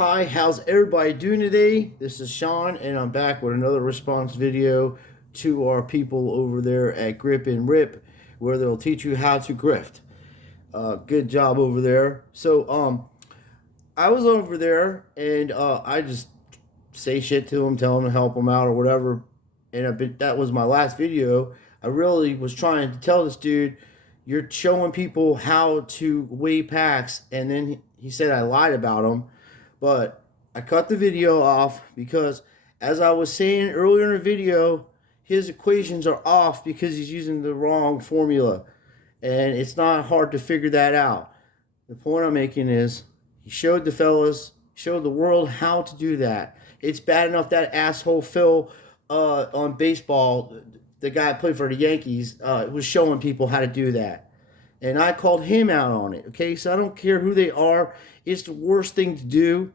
Hi, how's everybody doing today? This is Sean, and I'm back with another response video to our people over there at Grip and Rip, where they'll teach you how to grift. Good job over there. I was over there, and I just say shit to them, tell them to help them out or whatever. That was my last video. I really was trying to tell this dude, you're showing people how to weigh packs, and then he said I lied about him. But I cut the video off because, as I was saying earlier in the video, his equations are off because he's using the wrong formula. And it's not hard to figure that out. The point I'm making is he showed the fellas, showed the world how to do that. It's bad enough that asshole Phil on baseball, the guy that played for the Yankees, was showing people how to do that. And I called him out on it. Okay, so I don't care who they are. It's the worst thing to do.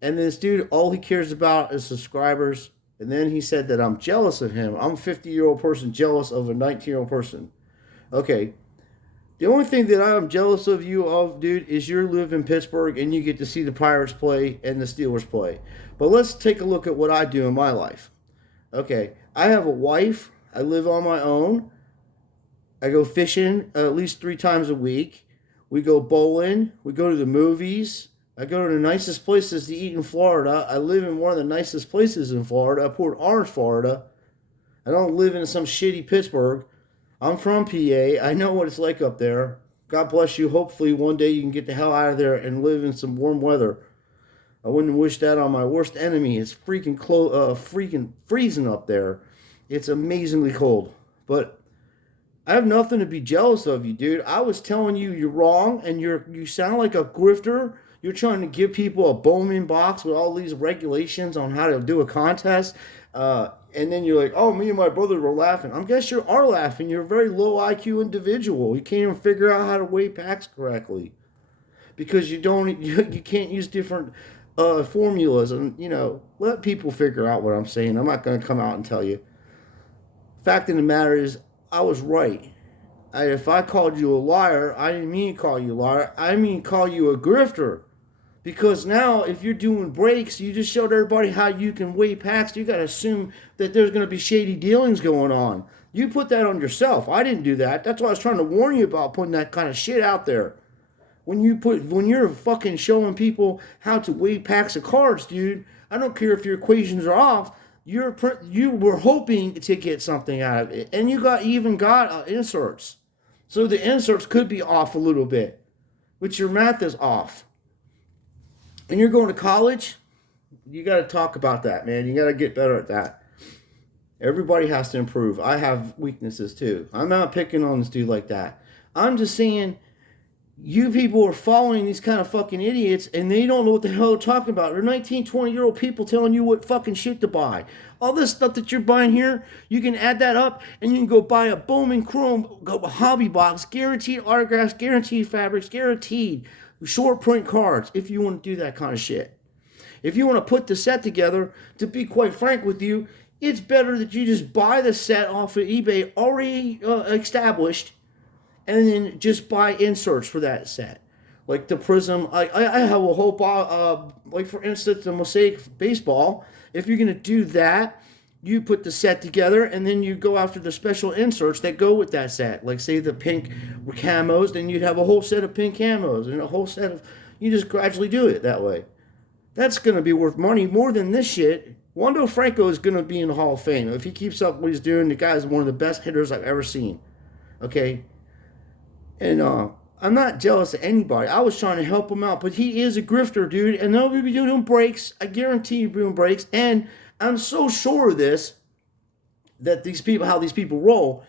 And this dude, all he cares about is subscribers. And then he said that I'm jealous of him. I'm a 50-year-old person jealous of a 19-year-old person. Okay, the only thing that I am jealous of you of, dude, is you live in Pittsburgh and you get to see the Pirates play and the Steelers play. But let's take a look at what I do in my life. Okay, I have a wife. I live on my own. I go fishing at least 3 times a week. We go bowling. We go to the movies. I go to the nicest places to eat in Florida. I live in one of the nicest places in Florida, Port Orange, Florida. I don't live in some shitty Pittsburgh. I'm from PA. I know what it's like up there. God bless you. Hopefully one day you can get the hell out of there and live in some warm weather. I wouldn't wish that on my worst enemy. It's freaking freezing up there. It's amazingly cold. But I have nothing to be jealous of you, dude. I was telling you you're wrong, and you sound like a grifter. You're trying to give people a Bowman box with all these regulations on how to do a contest. And then you're like, oh, me and my brother were laughing. I guess you are laughing. You're a very low IQ individual. You can't even figure out how to weigh packs correctly because you can't use different formulas. And, let people figure out what I'm saying. I'm not going to come out and tell you. Fact of the matter is, I was right. If I called you a liar, I didn't mean to call you a liar. I mean call you a grifter. Because now, if you're doing breaks, you just showed everybody how you can weigh packs. You got to assume that there's going to be shady dealings going on. You put that on yourself. I didn't do that. That's why I was trying to warn you about putting that kind of shit out there. When you're fucking showing people how to weigh packs of cards, dude, I don't care if your equations are off. You were hoping to get something out of it, and you even got inserts. So the inserts could be off a little bit, but your math is off. And you're going to college, you got to talk about that, man. You got to get better at that. Everybody has to improve. I have weaknesses too. I'm not picking on this dude like that. I'm just saying, you people are following these kind of fucking idiots, and they don't know what the hell they're talking about. They're 19, 20-year-old people telling you what fucking shit to buy. All this stuff that you're buying here, you can add that up, and you can go buy a Bowman Chrome hobby box, guaranteed autographs, guaranteed fabrics, guaranteed short print cards if you want to do that kind of shit. If you want to put the set together, to be quite frank with you, it's better that you just buy the set off of eBay already established, and then just buy inserts for that set. Like the Prism, I have a whole, like for instance, the Mosaic Baseball. If you're going to do that, you put the set together, and then you go after the special inserts that go with that set. Like, say, the pink camos, then you'd have a whole set of pink camos, and a whole set of... You just gradually do it that way. That's going to be worth money more than this shit. Wander Franco is going to be in the Hall of Fame. If he keeps up what he's doing, the guy is one of the best hitters I've ever seen. Okay? And I'm not jealous of anybody. I was trying to help him out, but he is a grifter, dude, and they'll be doing breaks. I guarantee you doing breaks, and I'm so sure of this, that how these people roll.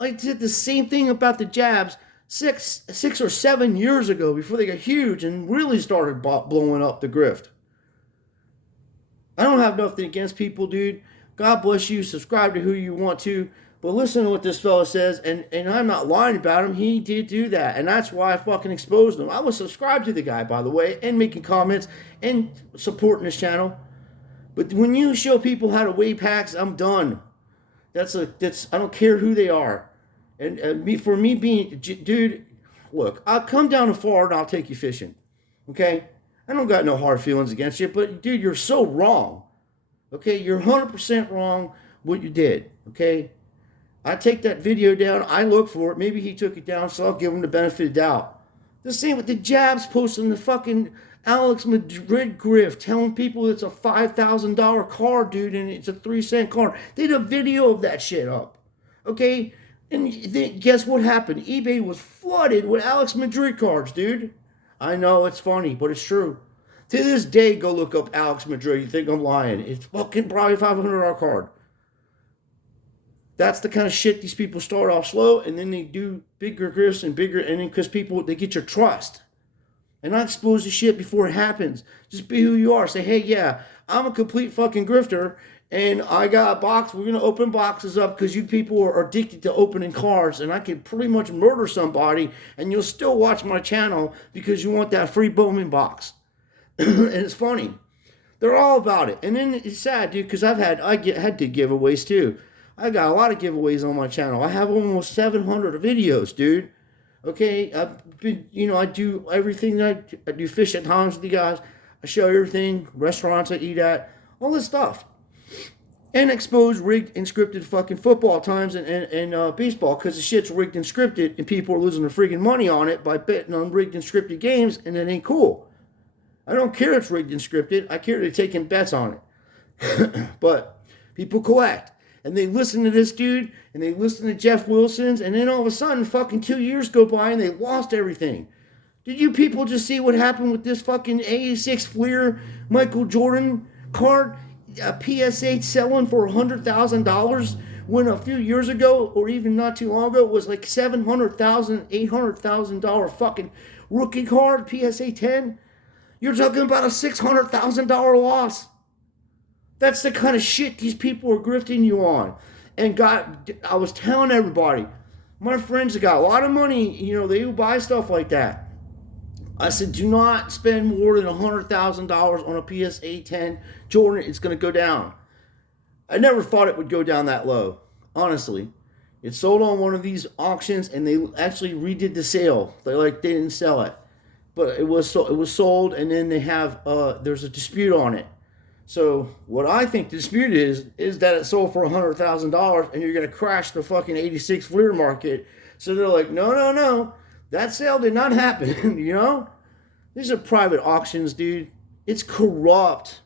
I did the same thing about the jabs 6 or 7 years ago before they got huge and really started blowing up the grift. I don't have nothing against people, dude. God bless you. Subscribe to who you want to. But listen to what this fella says, and I'm not lying about him. He did do that, and that's why I fucking exposed him. I was subscribed to the guy, by the way, and making comments and supporting his channel. But when you show people how to weigh packs, I'm done. That's I don't care who they are. And for me being, dude, look, I'll come down to Florida and I'll take you fishing. Okay? I don't got no hard feelings against you, but dude, you're so wrong. Okay, you're 100% wrong what you did. Okay, I take that video down. I look for it. Maybe he took it down, so I'll give him the benefit of the doubt. The same with the jabs posting the fucking Alex Madrid grift, telling people it's a $5,000 car, dude, and it's a 3-cent car. They did a video of that shit up. Okay? And guess what happened? eBay was flooded with Alex Madrid cards, dude. I know it's funny, but it's true. To this day, go look up Alex Madrid. You think I'm lying? It's fucking probably $500 card. That's the kind of shit these people start off slow, and then they do bigger grifts and bigger, and then because people, they get your trust. And not expose the shit before it happens. Just be who you are. Say, hey, yeah, I'm a complete fucking grifter, and I got a box. We're going to open boxes up because you people are addicted to opening cards, and I can pretty much murder somebody, and you'll still watch my channel because you want that free Bowman box. And it's funny. They're all about it. And then it's sad, dude, because I had to giveaways too. I got a lot of giveaways on my channel. I have almost 700 videos, dude. Okay, I've been, I do everything. I do fish at times with you guys. I show everything, restaurants I eat at, all this stuff. And expose rigged and scripted fucking football times and baseball because the shit's rigged and scripted and people are losing their freaking money on it by betting on rigged and scripted games, and it ain't cool. I don't care if it's rigged and scripted. I care they're taking bets on it. But people collect. And they listen to this dude, and they listen to Jeff Wilson's, and then all of a sudden, fucking 2 years go by, and they lost everything. Did you people just see what happened with this fucking 86 Fleer Michael Jordan card? A PSA selling for $100,000 when a few years ago, or even not too long ago, it was like $700,000, $800,000 fucking rookie card, PSA 10? You're talking about a $600,000 loss. That's the kind of shit these people are grifting you on. And I was telling everybody, my friends that got a lot of money, they would buy stuff like that. I said, do not spend more than $100,000 on a PSA 10 Jordan. It's going to go down. I never thought it would go down that low, honestly. It sold on one of these auctions, and they actually redid the sale. They didn't sell it, but it was sold, and then they have there's a dispute on it. So what I think the dispute is that it sold for $100,000 and you're going to crash the fucking 86 Fleer market. So they're like, no, that sale did not happen, These are private auctions, dude. It's corrupt.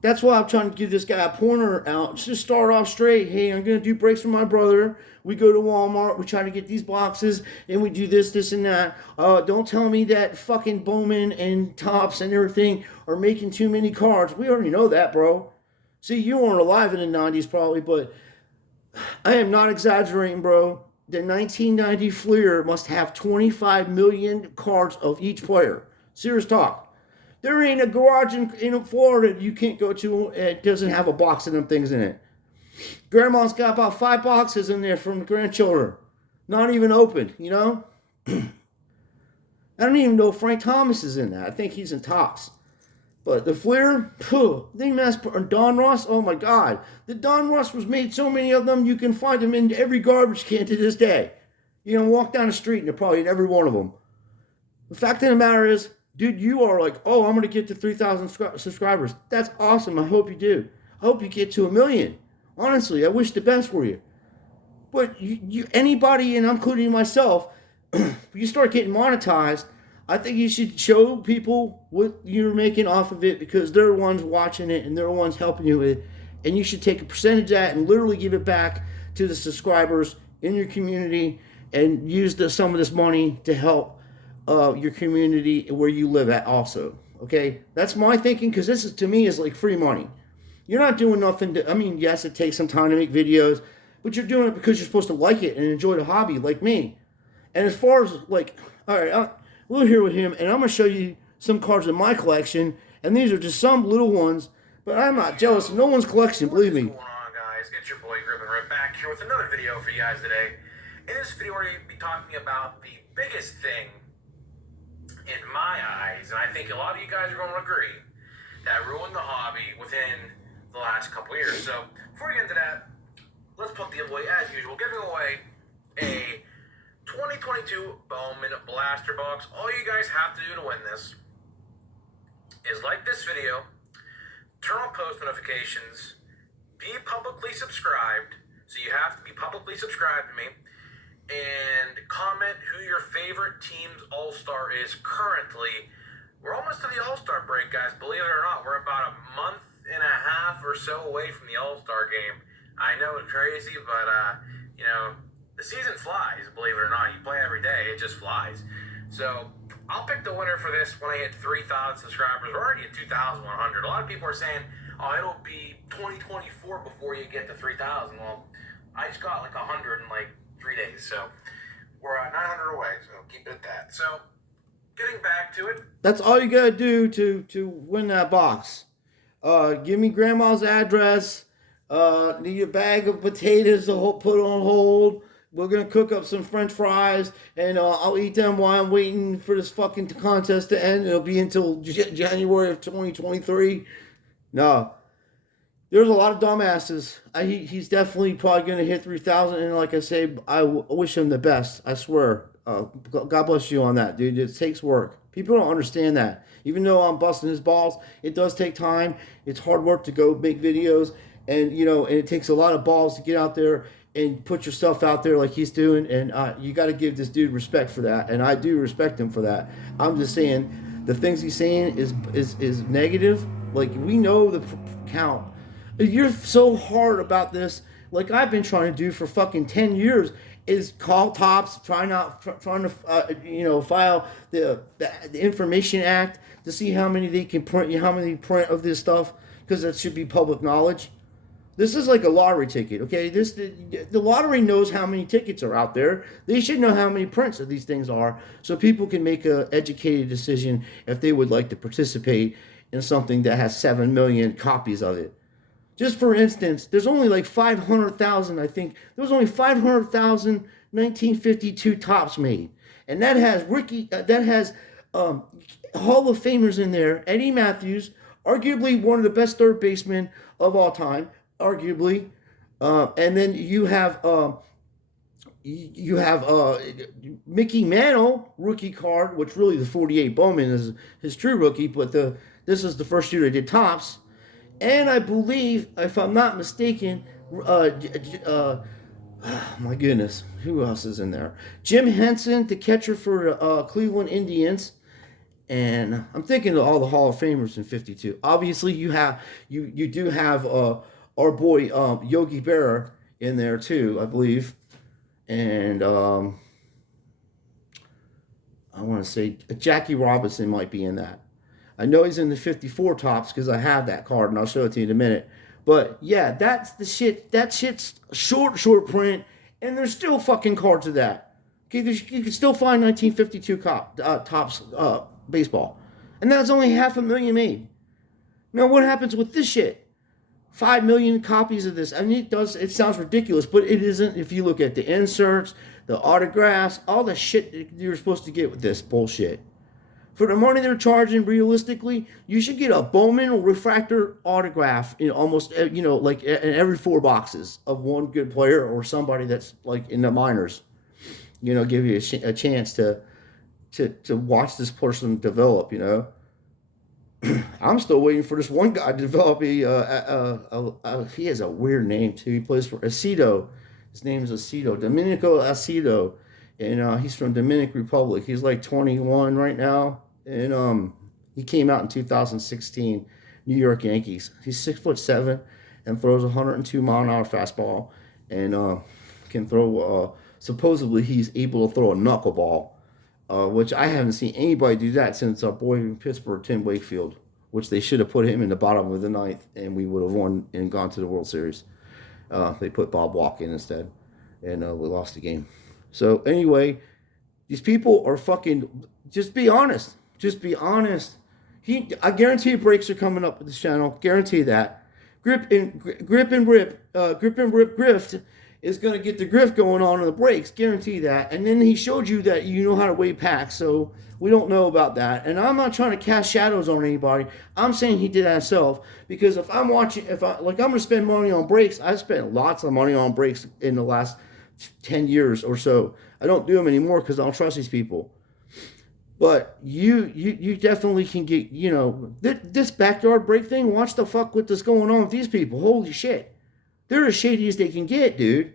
That's why I'm trying to give this guy a pointer out. Just start off straight. Hey, I'm going to do breaks for my brother. We go to Walmart. We try to get these boxes. And we do this, and that. Don't tell me that fucking Bowman and Topps and everything are making too many cards. We already know that, bro. See, you weren't alive in the 90s probably, but I am not exaggerating, bro. The 1990 Fleer must have 25 million cards of each player. Serious talk. There ain't a garage in Florida you can't go to. It doesn't have a box of them things in it. Grandma's got about 5 boxes in there from the grandchildren. Not even open, I don't even know if Frank Thomas is in that. I think he's in Topps. But the Fleer, they messed. Don Ross, oh my God. The Don Ross was made so many of them, you can find them in every garbage can to this day. You can walk down the street and they're probably in every one of them. The fact of the matter is, dude, you are like, oh, I'm going to get to 3,000 subscribers. That's awesome. I hope you do. I hope you get to 1 million. Honestly, I wish the best for you. But anybody, and I'm including myself, you start getting monetized, I think you should show people what you're making off of it because they're the ones watching it and they're the ones helping you with it. And you should take a percentage of that and literally give it back to the subscribers in your community and use some of this money to help your community where you live at also. Okay? That's my thinking because this is, to me, is like free money. You're not doing nothing yes, it takes some time to make videos, but you're doing it because you're supposed to like it and enjoy the hobby like me. And as far as all right, we're here with him, and I'm going to show you some cards in my collection, and these are just some little ones, but I'm not jealous of no one's collection, believe me. What's going on, guys? It's your boy Grift right back here with another video for you guys today. In this video, we're going to be talking about the biggest thing in my eyes, and I think a lot of you guys are going to agree, that ruined the hobby within the last couple years. So before we get into that, let's put the giveaway as usual. Giving away a 2022 Bowman Blaster Box. All you guys have to do to win this is like this video, turn on post notifications, be publicly subscribed. So you have to be publicly subscribed to me, and comment who your favorite team's All-Star is currently. We're almost to the All-Star break, guys. Believe it or not, we're about a month and a half or so away from the All-Star game. I know it's crazy, but the season flies. Believe it or not, you play every day; it just flies. So I'll pick the winner for this when I hit 3,000 subscribers. We're already at 2,100. A lot of people are saying, "Oh, it'll be 2024 before you get to 3,000." Well, I just got like 100 in like 3 days, so we're 900 away. So keep it at that. So getting back to it, That's all you gotta do to win that box. Give me grandma's address. Need a bag of potatoes to put on hold. We're gonna cook up some French fries, and I'll eat them while I'm waiting for this fucking contest to end. It'll be until January of 2023. No, there's a lot of dumbasses. He's definitely probably gonna hit 3,000, and like I say, I wish him the best. I swear. God bless you on that, dude. It takes work. People don't understand that. Even though I'm busting his balls, it does take time. It's hard work to go make videos, and and it takes a lot of balls to get out there and put yourself out there like he's doing. And you got to give this dude respect for that, and I do respect him for that. I'm just saying the things he's saying is negative. Like, we know the count. You're so hard about this, like I've been trying to do for fucking 10 years. Is call tops, trying to file the Information Act to see how many they can print, how many print of this stuff, because that should be public knowledge. This is like a lottery ticket, okay? The lottery knows how many tickets are out there. They should know how many prints of these things are, so people can make an educated decision if they would like to participate in something that has 7 million copies of it. Just for instance, there's only like 500,000, I think. There was only 500,000 1952 tops made. And that has Hall of Famers in there. Eddie Matthews, arguably one of the best third basemen of all time, arguably. And then you have Mickey Mantle rookie card, which really the 48 Bowman is his true rookie, but this is the first year they did tops. And I believe, if I'm not mistaken, my goodness, who else is in there? Jim Henson, the catcher for the Cleveland Indians. And I'm thinking of all the Hall of Famers in 52. Obviously, you do have our boy Yogi Berra in there too, I believe. And I want to say Jackie Robinson might be in that. I know he's in the 54 tops because I have that card, and I'll show it to you in a minute. But yeah, that's the shit. That shit's short print, and there's still fucking cards of that. Okay, you can still find 1952 tops baseball, and that's only 500,000 made. Now, what happens with this shit? 5 million copies of this. I mean, it sounds ridiculous, but it isn't. If you look at the inserts, the autographs, all the shit you're supposed to get with this bullshit. For the money they're charging, realistically, you should get a Bowman or refractor autograph in almost, like in every 4 boxes of one good player or somebody that's like in the minors. Give you a chance to watch this person develop. I'm still waiting for this one guy to develop he has a weird name too. He plays for Aceto. His name is Aceto, Domenico Aceto, and he's from Dominican Republic. He's like 21 right now. And he came out in 2016, New York Yankees. He's 6'7" and throws 102-mile-an-hour fastball, and can throw. Supposedly, he's able to throw a knuckleball, which I haven't seen anybody do that since our boy in Pittsburgh, Tim Wakefield. Which they should have put him in the bottom of the 9th, and we would have won and gone to the World Series. They put Bob Walk in instead, and we lost the game. So anyway, these people are fucking. Just be honest. Just be honest. I guarantee breaks are coming up with this channel. Guarantee that. Grip and Rip Grift is going to get the grift going on in the breaks. Guarantee that. And then he showed you that you know how to weigh packs. So we don't know about that. And I'm not trying to cast shadows on anybody. I'm saying he did that himself. Because if I'm going to spend money on breaks, I spent lots of money on breaks in the last 10 years or so. I don't do them anymore because I don't trust these people. But you definitely can get, this backyard break thing. Watch the fuck what is going on with these people. Holy shit, they're as shady as they can get, dude.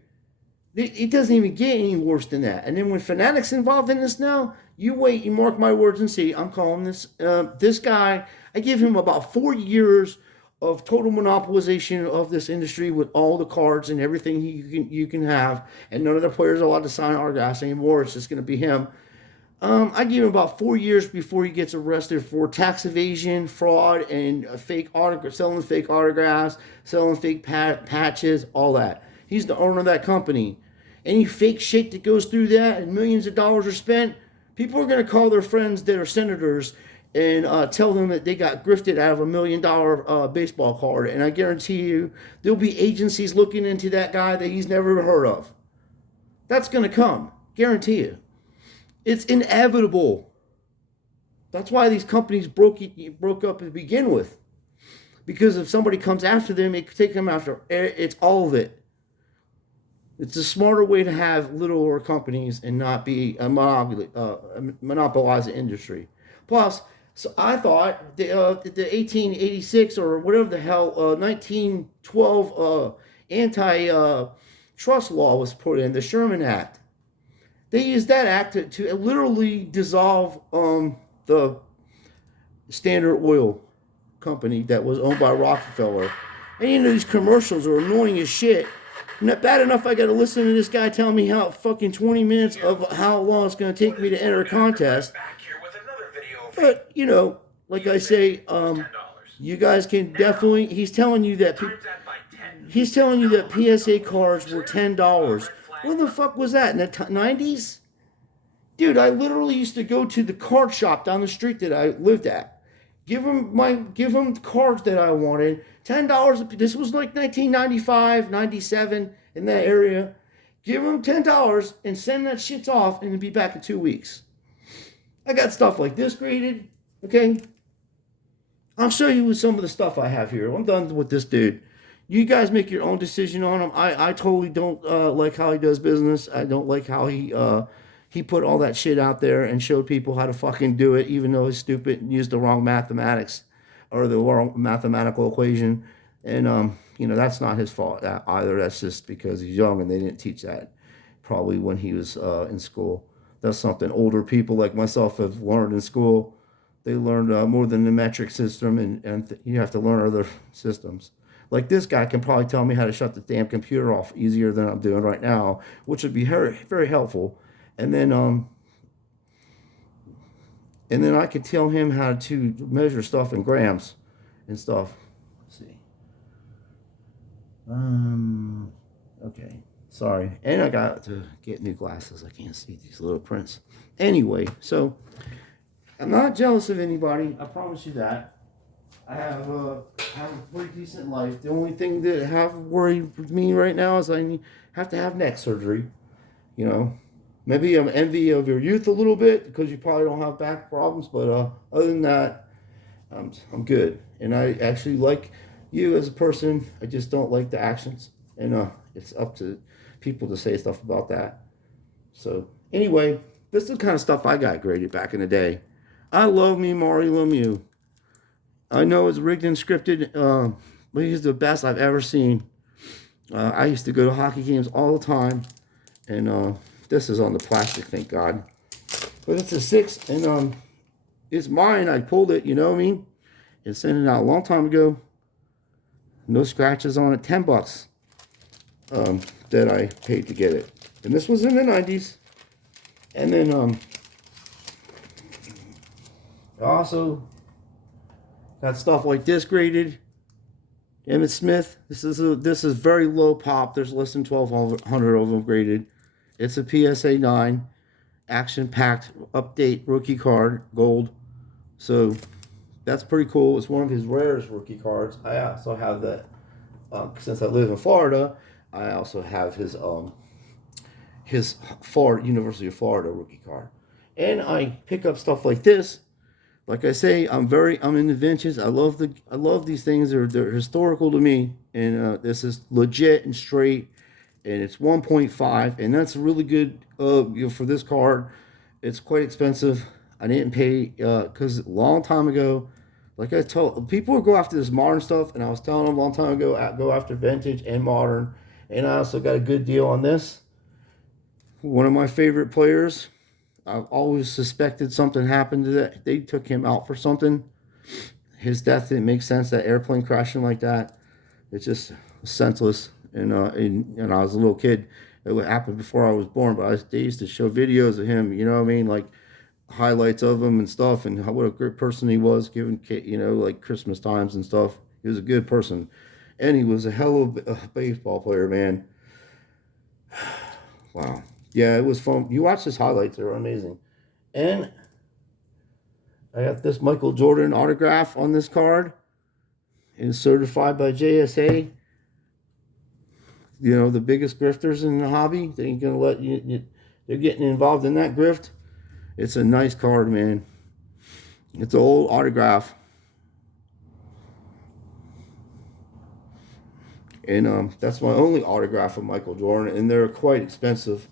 It doesn't even get any worse than that. And then when Fanatic's involved in this now, you wait, you mark my words and see. I'm calling this guy. I give him about 4 years of total monopolization of this industry with all the cards and everything you can have, and none of the players are allowed to sign autographs anymore. It's just going to be him. I give him about 4 years before he gets arrested for tax evasion, fraud, and selling fake autographs, selling fake patches, all that. He's the owner of that company. Any fake shit that goes through that and millions of dollars are spent, people are going to call their friends that are senators and tell them that they got grifted out of $1 million baseball card. And I guarantee you, there'll be agencies looking into that guy that he's never heard of. That's going to come. Guarantee you. It's inevitable. That's why these companies broke up to begin with. Because if somebody comes after them, they take them after. It's all of it. It's a smarter way to have littler companies and not be monopolize the industry. Plus, so I thought the 1886 or whatever the hell 1912 anti-trust law was put in, the Sherman Act. They used that act to literally dissolve the Standard Oil company that was owned by Rockefeller. And these commercials are annoying as shit. Not bad enough I got to listen to this guy telling me how fucking 20 minutes of how long it's going to take me to enter a contest. But, like I say, you guys can definitely, he's telling you that PSA cards were $10. When the fuck was that? In the 90s? Dude, I literally used to go to the card shop down the street that I lived at. Give them cards that I wanted. $10. This was like 1995, 97 in that area. Give them $10 and send that shit off, and it'll be back in 2 weeks. I got stuff like this graded. Okay, I'll show you some of the stuff I have here. I'm done with this dude. You guys make your own decision on him. I totally don't like how he does business. I don't like how he put all that shit out there and showed people how to fucking do it, even though he's stupid and used the wrong mathematics or the wrong mathematical equation. And, that's not his fault either. That's just because he's young and they didn't teach that probably when he was in school. That's something older people like myself have learned in school. They learned more than the metric system, and you have to learn other systems. Like this guy can probably tell me how to shut the damn computer off easier than I'm doing right now, which would be very, very helpful. And then I could tell him how to measure stuff in grams and stuff. Let's see. Okay. Sorry. And I got to get new glasses. I can't see these little prints. Anyway, so I'm not jealous of anybody. I promise you that. I have a pretty decent life. The only thing that have worried me right now is I have to have neck surgery. Maybe I'm envy of your youth a little bit because you probably don't have back problems. But other than that, I'm good. And I actually like you as a person. I just don't like the actions. And it's up to people to say stuff about that. So anyway, this is the kind of stuff I got graded back in the day. I love me Mario Lemieux. I know it's rigged and scripted, but he's the best I've ever seen. I used to go to hockey games all the time, and this is on the plastic, thank God. But it's a 6, and it's mine. I pulled it, you know what I mean? And sent it out a long time ago. No scratches on it. $10 that I paid to get it, and this was in the 90s. And then also got stuff like this graded. Emmitt Smith. This is very low pop. There's less than 1,200 of them graded. It's a PSA 9 action-packed update rookie card, gold. So that's pretty cool. It's one of his rarest rookie cards. I also have that since I live in Florida. I also have his Florida University of Florida rookie card, and I pick up stuff like this. Like I say, I'm into vintage. I love these things. They're historical to me, and this is legit and straight, and it's 1.5, and that's really good. For this card, it's quite expensive. I didn't pay because a long time ago, like I told people would go after this modern stuff, and I was telling them a long time ago, go after vintage and modern. And I also got a good deal on this. One of my favorite players. I've always suspected something happened to that. They took him out for something. His death didn't make sense. That airplane crashing like that, it's just senseless. And I was a little kid. It happened before I was born, but they used to show videos of him. You know what I mean? Like highlights of him and stuff, and what a great person he was, giving like Christmas times and stuff. He was a good person, and he was a hell of a baseball player, man. Wow. Yeah, it was fun. You watch his highlights; they're amazing. And I got this Michael Jordan autograph on this card. It's certified by JSA. You know, the biggest grifters in the hobby. They ain't gonna let you. They're getting involved in that grift. It's a nice card, man. It's an old autograph. And that's my only autograph of Michael Jordan, and they're quite expensive.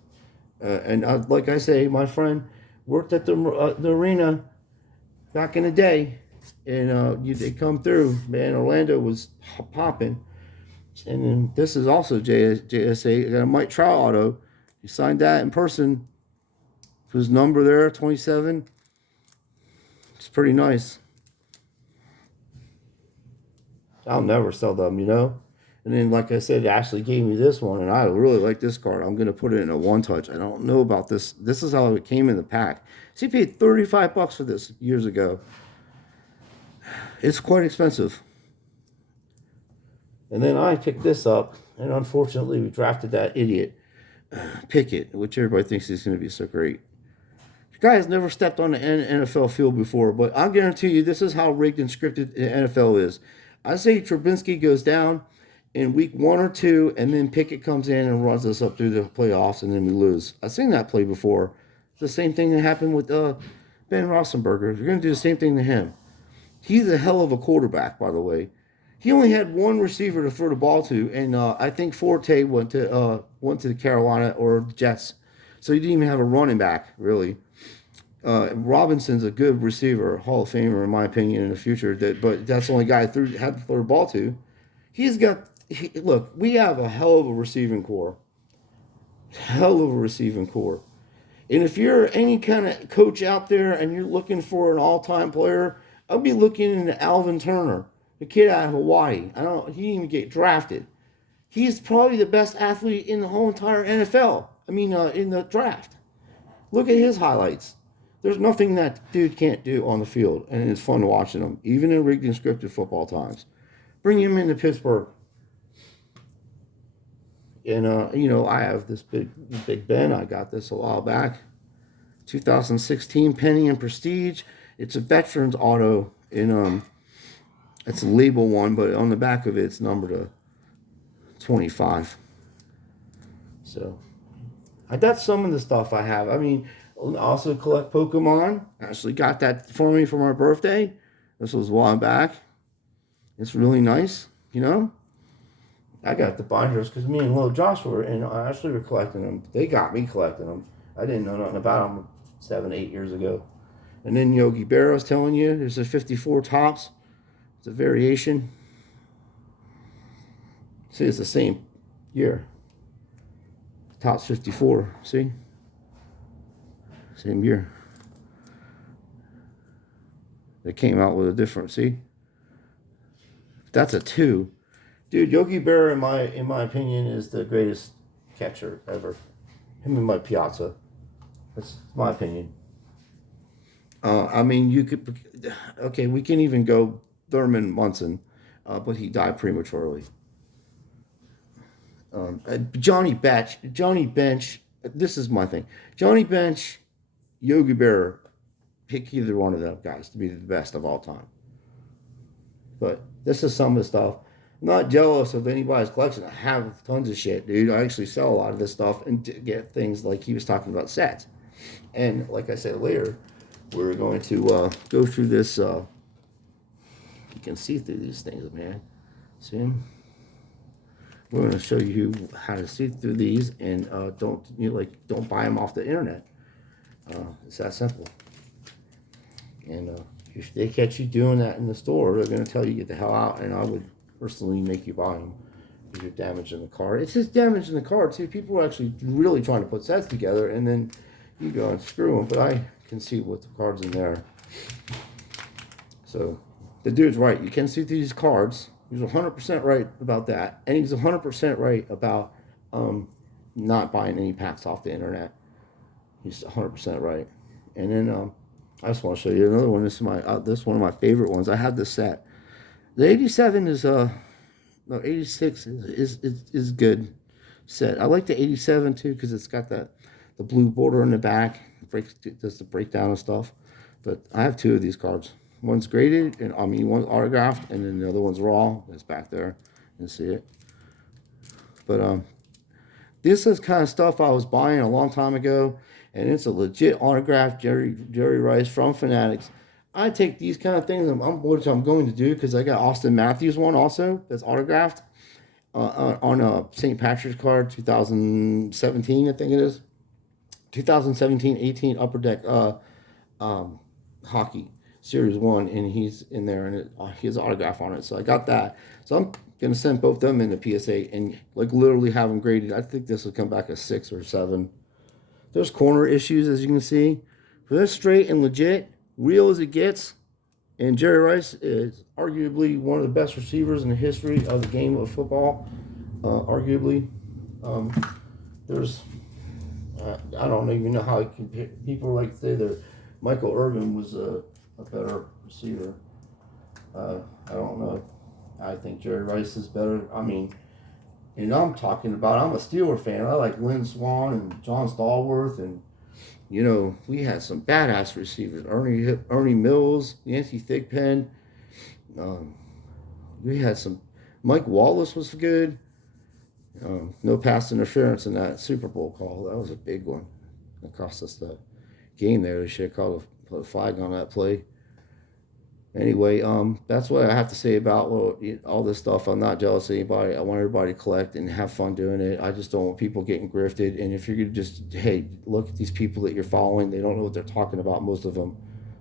Like I say, my friend worked at the arena back in the day, and they come through. Man, Orlando was popping. And then this is also JSA. I got a Mike Trout auto. He signed that in person. His number there, 27. It's pretty nice. I'll never sell them, you know. And then, like I said, Ashley gave me this one, and I really like this card. I'm going to put it in a one touch. I don't know about this. This is how it came in the pack. She paid $35 for this years ago. It's quite expensive. And then I picked this up, and unfortunately, we drafted that idiot Pickett, which everybody thinks is going to be so great. The guy has never stepped on the NFL field before, but I'll guarantee you this is how rigged and scripted the NFL is. I say Trubinsky goes down in week 1 or 2, and then Pickett comes in and runs us up through the playoffs, and then we lose. I've seen that play before. It's the same thing that happened with Ben Roethlisberger. You're going to do the same thing to him. He's a hell of a quarterback, by the way. He only had one receiver to throw the ball to, and I think Forte went to the Carolina or the Jets, so he didn't even have a running back really. Robinson's a good receiver, Hall of Famer in my opinion in the future. But that's the only guy had to throw the ball to. Look, we have a hell of a receiving core, and if you're any kind of coach out there and you're looking for an all-time player, I'll be looking into Alvin Turner, the kid out of Hawaii. He didn't even get drafted. He's probably the best athlete in the whole entire NFL. In the draft. Look at his highlights. There's nothing that dude can't do on the field, and it's fun watching him, even in rigged and scripted football times. Bring him into Pittsburgh. And, I have this Big Ben. I got this a while back. 2016 Penny and Prestige. It's a veterans auto. It's a label one, but on the back of it, it's numbered to 25. So, that's some of the stuff I have. I also collect Pokemon. Ashley got that for me for my birthday. This was a while back. It's really nice, I got the binders because me and little Josh and Ashley were collecting them. They got me collecting them. I didn't know nothing about them 7, 8 years ago. And then Yogi Berra was telling you there's a 54 tops. It's a variation. See, it's the same year. Tops 54. See? Same year. They came out with a different, see? That's a 2. Dude, Yogi Berra, in my opinion, is the greatest catcher ever. Him and Mike Piazza. That's my opinion. You could... Okay, we can even go Thurman Munson, but he died prematurely. Johnny Bench, this is my thing. Johnny Bench, Yogi Berra, pick either one of them guys to be the best of all time. But this is some of the stuff. I'm not jealous of anybody's collection. I have tons of shit, dude. I actually sell a lot of this stuff and get things like he was talking about sets. And like I said later, we're going to go through this. You can see through these things, man. See them? We're going to show you how to see through these, and don't buy them off the internet. It's that simple. And if they catch you doing that in the store, they're going to tell you get the hell out. And I would personally make you buy them because you're damaging the card. It's just damaging the card too. People are actually really trying to put sets together, and then you go and screw them. But I can see what the cards in there. So the dude's right. You can see these cards. He's 100% right about that, and he's 100% right about not buying any packs off the internet. He's 100% right. And then I just want to show you another one. This is one of my favorite ones. I have this set. The 87 is 86 is good set. I like the 87 too because it's got the blue border in the back. Does the breakdown and stuff. But I have two of these cards. One's graded, and one's autographed, and then the other one's raw. It's back there. You can see it. But this is kind of stuff I was buying a long time ago, and it's a legit autographed Jerry Rice from Fanatics. I take these kind of things, which I'm going to do because I got Austin Matthews one also that's autographed on a St. Patrick's card, 2017, I think it is. 2017-18 Upper Deck hockey. Series 1, and he's in there, and he has an autograph on it. So I got that. So I'm going to send both of them into PSA and like literally have them graded. I think this will come back a 6 or 7. There's corner issues, as you can see. But they're straight and legit, real as it gets. And Jerry Rice is arguably one of the best receivers in the history of the game of football. Arguably. I don't even know how people like to say that Michael Irvin was a better receiver. I don't know. I think Jerry Rice is better. I mean, and I'm a Steeler fan. I like Lynn Swann and John Stallworth, and we had some badass receivers. Ernie Mills, Yancey Thigpen. We had some. Mike Wallace was good. No pass interference in that Super Bowl call. That was a big one. It cost us the game there. They should have called a flag on that play. Anyway, that's what I have to say about all this stuff. I'm not jealous of anybody. I want everybody to collect and have fun doing it. I just don't want people getting grifted. And if you're going to hey, look at these people that you're following. They don't know what they're talking about. Most of them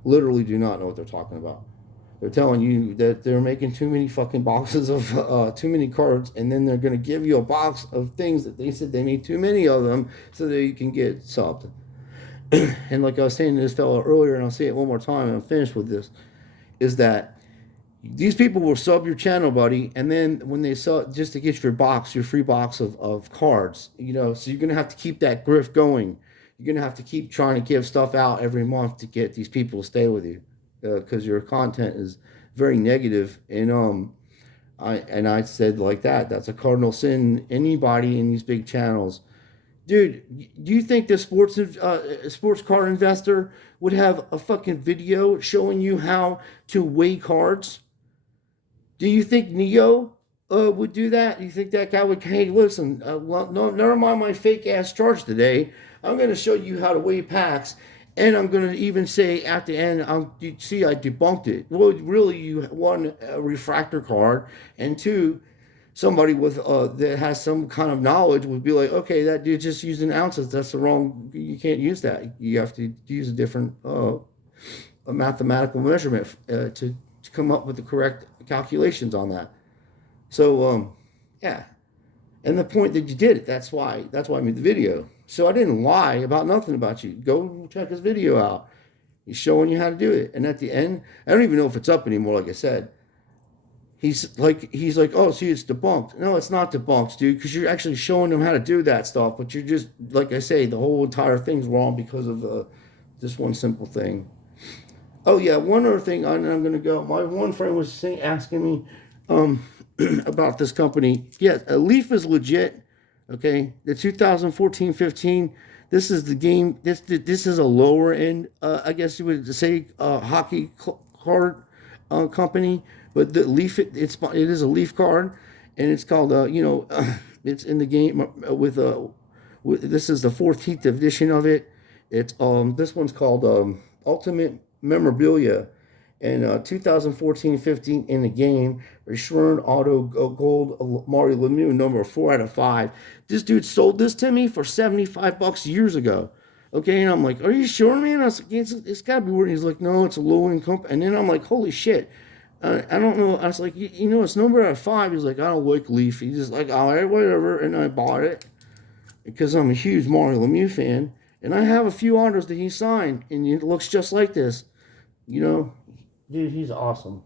literally do not know what they're talking about. They're telling you that they're making too many fucking boxes of too many cards, and then they're going to give you a box of things that they said they made too many of them so that you can get subbed. And like I was saying to this fellow earlier, and I'll say it one more time and I'm finished with this, is that these people will sub your channel, buddy, and then when they sub, just to get your free box of cards, so you're going to have to keep that grift going. You're going to have to keep trying to give stuff out every month to get these people to stay with you. Because your content is very negative, and I said like that's a cardinal sin. Anybody in these big channels, dude, do you think the sports card investor would have a fucking video showing you how to weigh cards? Do you think Neo would do that? Do you think that guy would? Hey, listen, no, never mind my fake ass charge today. I'm going to show you how to weigh packs. And I'm going to even say at the end, you see, I debunked it. Well, really, you one, a refractor card, and two, somebody with that has some kind of knowledge would be like, okay, that dude just using ounces. That's the wrong. You can't use that. You have to use a different a mathematical measurement to come up with the correct calculations on that. So yeah. And the point that you did it, that's why I made the video. So I didn't lie about nothing about you. Go check his video out. He's showing you how to do it. And at the end, I don't even know if it's up anymore, like I said. He's like, oh, see, it's debunked. No, it's not debunked, dude, because you're actually showing them how to do that stuff. But you're just, like I say, the whole entire thing's wrong because of this one simple thing. Oh, yeah, one other thing, and I'm going to go. My one friend was asking me about this company. Yeah, Leaf is legit. Okay, the 2014-15. This is the game. This is a lower end. I guess you would say hockey card company. But the Leaf, it is a Leaf card, and it's called it's in the game with this is the 14th edition of it. It's this one's called Ultimate Memorabilia. And 2014-15 in the game, Return Auto Gold Mario Lemieux number 4 out of 5. This dude sold this to me for $75 years ago. Okay, and I'm like, are you sure, man? I was like, it's got to be weird. He's like, no, it's a low income. And then I'm like, holy shit. I don't know. I was like, you know, it's number at 5. He's like, I don't like Leaf. He's just like, all right, whatever. And I bought it because I'm a huge Mario Lemieux fan. And I have a few autos that he signed, and it looks just like this. You know, dude, he's awesome.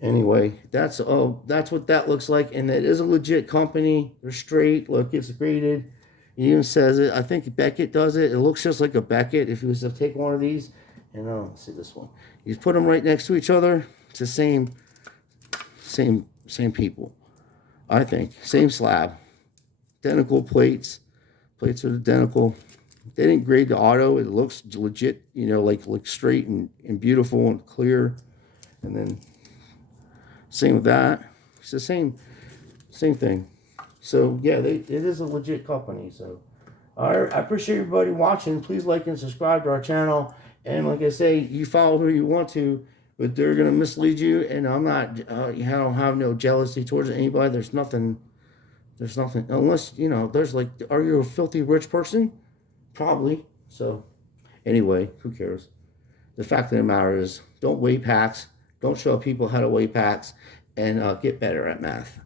Anyway, that's what that looks like, and it is a legit company. They're straight. Look, it's graded. It even says it. I think Beckett does it. It looks just like a Beckett. If you was to take one of these, and let's see this one. You put them right next to each other. It's the same people. I think same slab, identical plates. Plates are identical. They didn't grade the auto. It looks legit. You know, like straight and beautiful and clear. And then same with that. It's the same thing. So yeah, it is a legit company. So I appreciate everybody watching. Please like and subscribe to our channel. And like I say, you follow who you want to, but they're gonna mislead you. And I'm not. I don't have no jealousy towards anybody. There's nothing. Unless you know. There's like, are you a filthy rich person? Probably. So anyway, who cares? The fact of the matter is, don't weigh packs. Don't show people how to weigh packs, and get better at math.